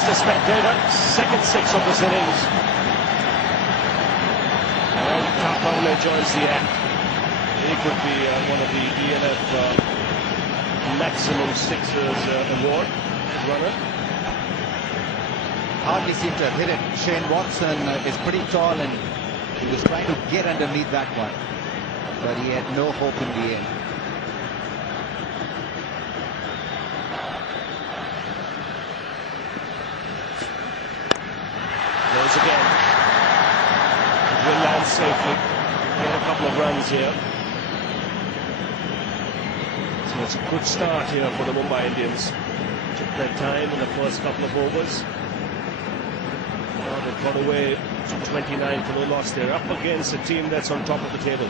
The spectator, second six of this innings. And Kapawle joins the act. He could be one of the ELF maximum sixers award runner. Hardly seemed to have hit it. Shane Watson is pretty tall and he was trying to get underneath that one, but he had no hope in the end. Goes again. Will land safely. Get a couple of runs here. So it's a good start here for the Mumbai Indians. Took their time in the first couple of overs. Now they've got away to 29 for no loss. They're up against a team that's on top of the table.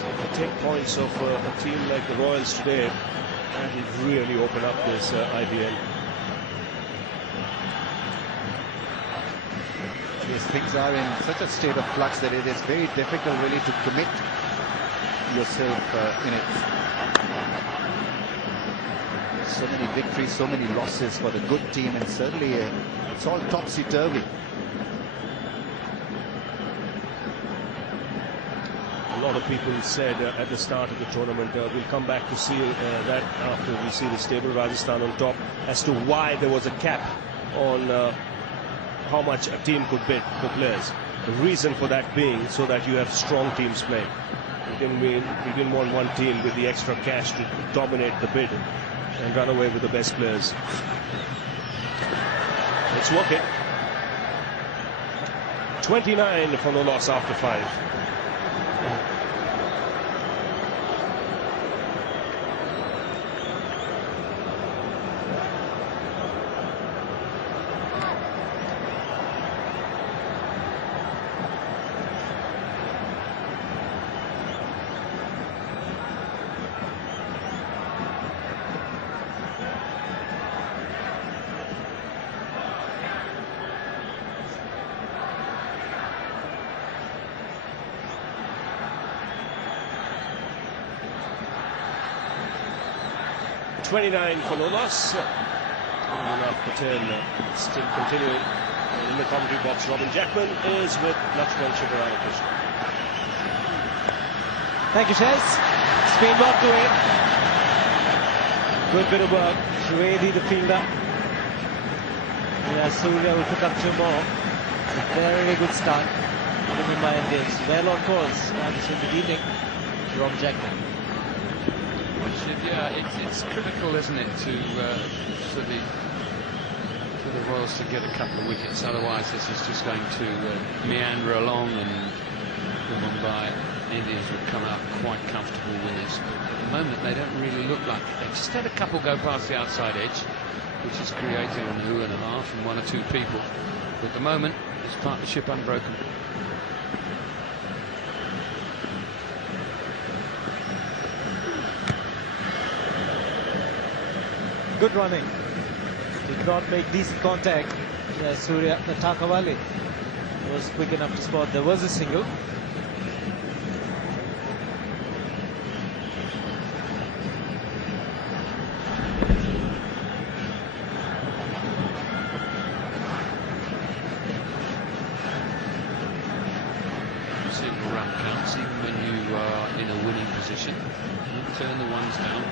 So if they take points of a team like the Royals today, that will really open up this IPL. Yes, things are in such a state of flux that it is very difficult really to commit yourself in it. So many victories, so many losses for the good team, and certainly it's all topsy-turvy. A lot of people said at the start of the tournament, we'll come back to see that after we see the stable Rajasthan on top, as to why there was a cap on how much a team could bid for players. The reason for that being so that you have strong teams playing. We didn't want one team with the extra cash to dominate the bid and run away with the best players. It's working. 29 for no loss after 5. .29 for no loss. Enough Patel still continuing in the commentary box. Robin Jackman is with Lakshman Shivaramakrishnan. Thank you, Shez. Spin walked away. Good bit of work. Trivedi, the fielder. Yeah, Surya will pick up 2 more. A very good start for the Mumbai Indians. Well on course. And good evening to Robin Jackman. Yeah, it's critical, isn't it, for the Royals to get a couple of wickets. Otherwise, this is just going to meander along, and the Mumbai Indians would come out quite comfortable winners. But at the moment, they don't really look like it. They've just had a couple go past the outside edge, which has created an ooh and a half and 1 or 2 people. But at the moment, this partnership unbroken. Good running. Did not make decent contact. Surya Takawale was quick enough to spot there was a single. Single run counts even when you are in a winning position. You turn the ones down.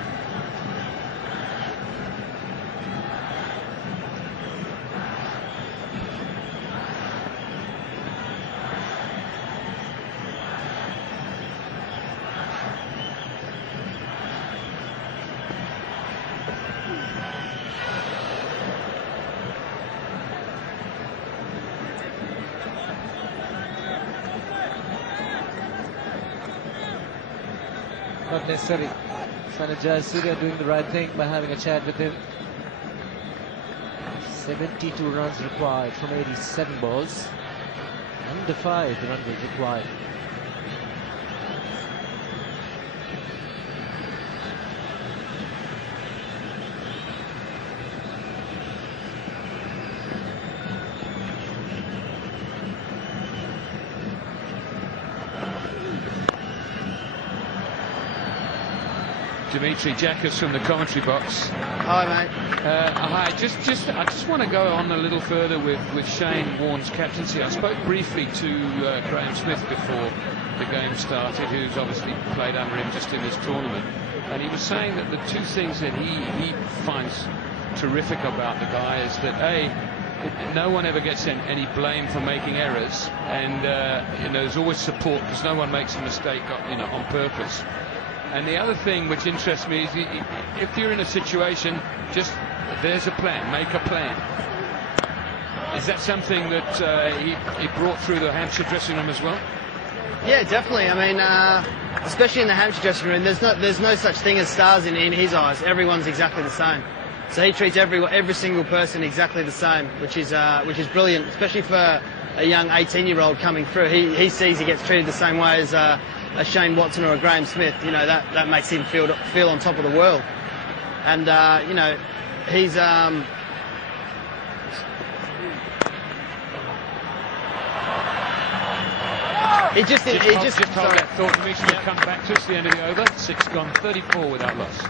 Not necessary. Sanjay Surya doing the right thing by having a chat with him. 72 runs required from 87 balls. Under 5 the run rate required. Dimitri Jackers from the commentary box Hi, mate. Hi. I just want to go on a little further with Shane Warne's captaincy. I spoke briefly to Graham Smith before the game started, who's obviously played under him just in this tournament, and he was saying that the two things that he finds terrific about the guy is that no one ever gets any blame for making errors, and there's always support because no one makes a mistake on purpose. And the other thing which interests me is if you're in a situation, just there's a plan, make a plan. Is that something that he brought through the Hampshire dressing room as well? Yeah, definitely. I mean, especially in the Hampshire dressing room, there's no such thing as stars in his eyes. Everyone's exactly the same. So he treats every single person exactly the same, which is brilliant, especially for a young 18-year-old coming through. He sees he gets treated the same way as a Shane Watson or a Graham Smith. That makes him feel on top of the world. And he's he just hold that thought. Dimitri will come back to us at the end of the over. 6 gone, 34 without loss.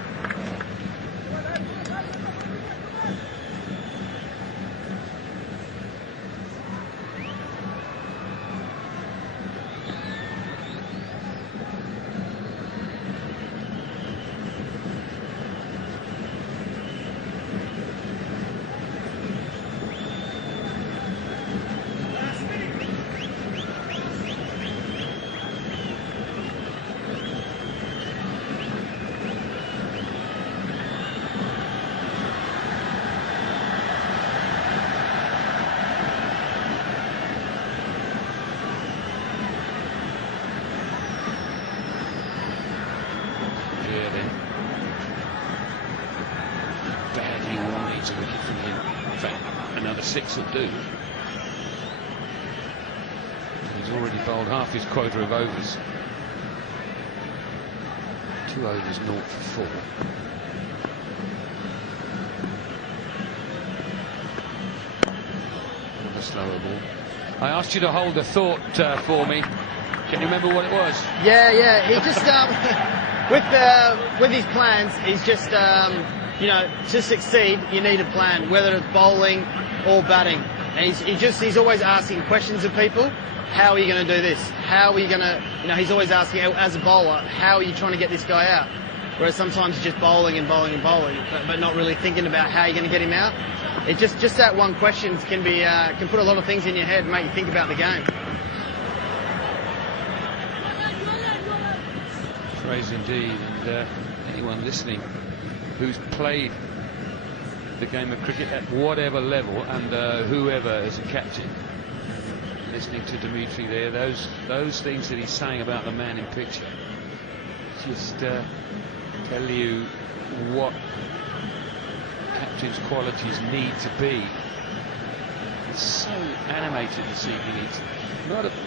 Will do. He's already bowled half his quota of overs. 2 overs, 0 for 4. What a slower ball. I asked you to hold a thought for me. Can you remember what it was? Yeah. He just with his plans, he's just to succeed, you need a plan, whether it's bowling or batting. And he's always asking questions of people. How are you going to do this? How are you going to, he's always asking, as a bowler, how are you trying to get this guy out? Whereas sometimes you're just bowling and bowling and bowling, but not really thinking about how you're going to get him out. It just that one question can put a lot of things in your head and make you think about the game. Phrase indeed, and anyone listening who's played the game of cricket at whatever level and whoever as a captain, listening to Dimitri there, those things that he's saying about the man in picture just tell you what captain's qualities need to be. He's so animated this evening.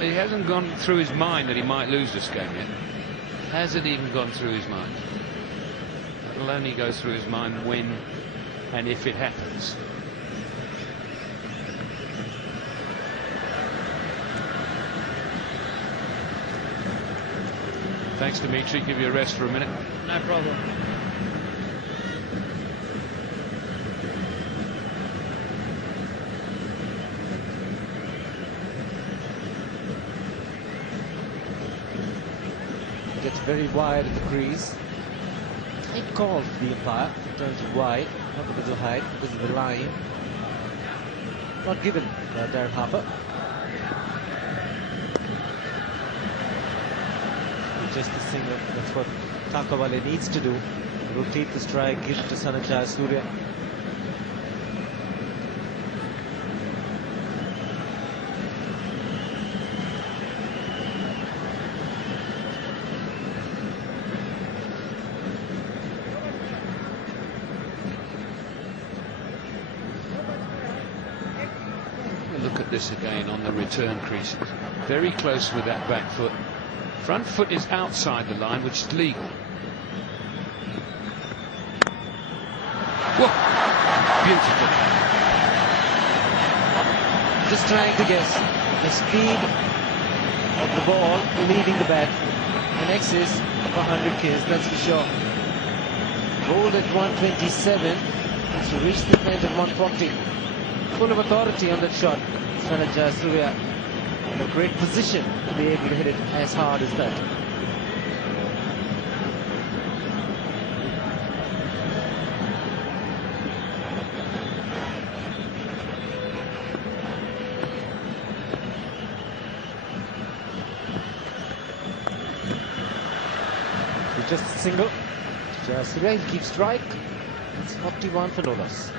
It hasn't gone through his mind that he might lose this game yet. Hasn't even gone through his mind. It'll only go through his mind when and if it happens. Thanks, Dimitri. Give you a rest for a minute. No problem. Gets very wide at the crease. It calls the umpire in terms of wide, not because of height, because of the line. Not given Darren Harper. Just the thing that's what Takawale needs to do. Rotate the strike, give it to Sanam Jayasuriya. Look at this again on the return crease. Very close with that back foot. Front foot is outside the line, which is legal. Whoa. Beautiful. Just trying to guess the speed of the ball leaving the bat in excess of 100 k's, that's for sure. Bowled at 127. Has to reach the net at 140. Full of authority on that shot. Sanath Jayasuriya in a great position to be able to hit it as hard as that. Just a single. Jayasuriya, he keeps strike. It's 41 for no loss.